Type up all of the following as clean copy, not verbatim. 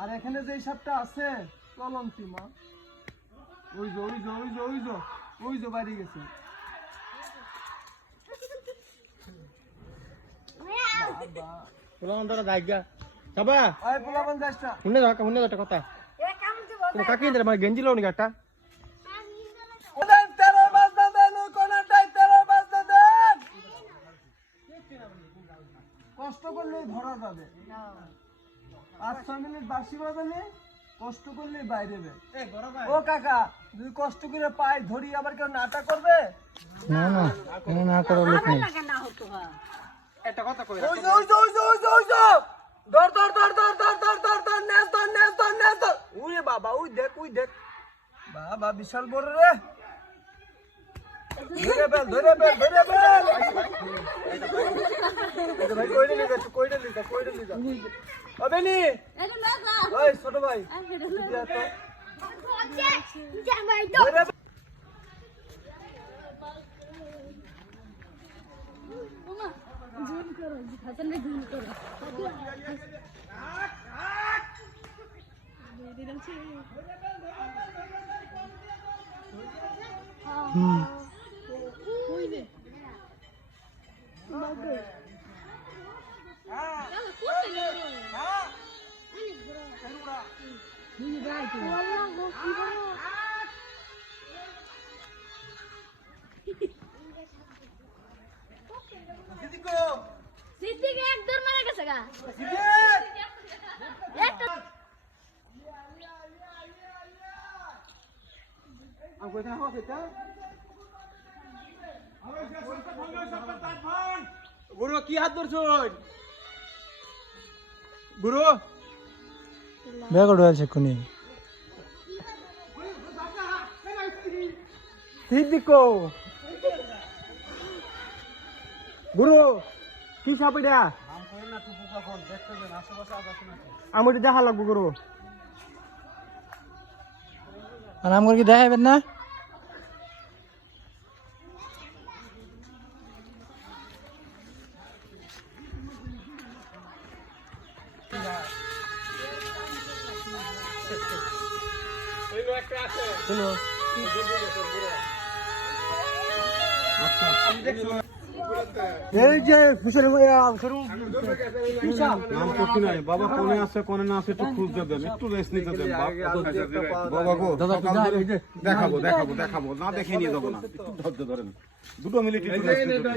আর এখানে যে সাপটা আছে চলন্তি মা, ওই যে ওই যে ওই যে ওই যে ওই যে বাড়ি গেছে। পোলাপান তোরা যাইগা সবা আয় পোলাপান যাসটা শুনে যাও কথা তুমি কাকি ইন্দে মানে গেঞ্জি লও নি একটা ওদের 13 বাজনা দেন ওই কোনাটায় 13 বাজনা দেন। কষ্ট করলে ধরা যাবে। 5-6 মিনিট বাসি বাজালে কষ্ট করলে বাইরে বে। ও কাকা যদি কষ্ট করে পাই ধরি আবার কেউ নাটক করবে না না এনে না করো লোক নেই একটা কথা কই ওই যে ওই যে ওই যে ওই যে ওই যে ধর ধর ধর ধর ধর ধর ধর ধর নেস ধর নেস ধর নেস ধর। ওরে বাবা ওই দেখ বাবা বিশাল বড় রে। ধরে বেল ধরে বেল ধরে বেল। এই ভাই কইরে নিগা কইরে লিগা আবেনি ওই ছোট ভাই যা তো ধরে বেল। জুম করো হাসান রে জুম করো কইবে বাবা হ্যাঁ কোথায় গেল হ্যাঁ অনেক বড় বড় নি যাই তো আল্লাহ গো কি বড় সিদ্দিকো সিদ্দিক একদম মারা গেছে গা একটা আম কইতা হো সেটা গুরু কি হাত ধরছুন গুরু ব্যাগ উড়াইছে কোনি সিদ্দিকো গুরু কি সাপড়া নাম কই না টুপু কখন দেখতে দেন আশেপাশে আছে নাকি আমি দেখা লাগবো গুরু আর নাম করে কি দেখাইবেন না শুনো এই যে ফুসের নাম কিছু নাই বাবা কোনে আছে কোনে না আছে একটু খুঁজতে দেন একটু রেস্ট নিতে দেন বাবা গো দেখাবো না দেখে নিয়ে যাবো না একটু ধৈর্য ধরেন 2 মিনিট একটু রেস্ট নিতে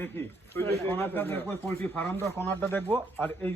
দেখি ওই যে কোনারটা দেখবো পোল্ট্রি ফার্মটার কোনারটা দেখবো আর এই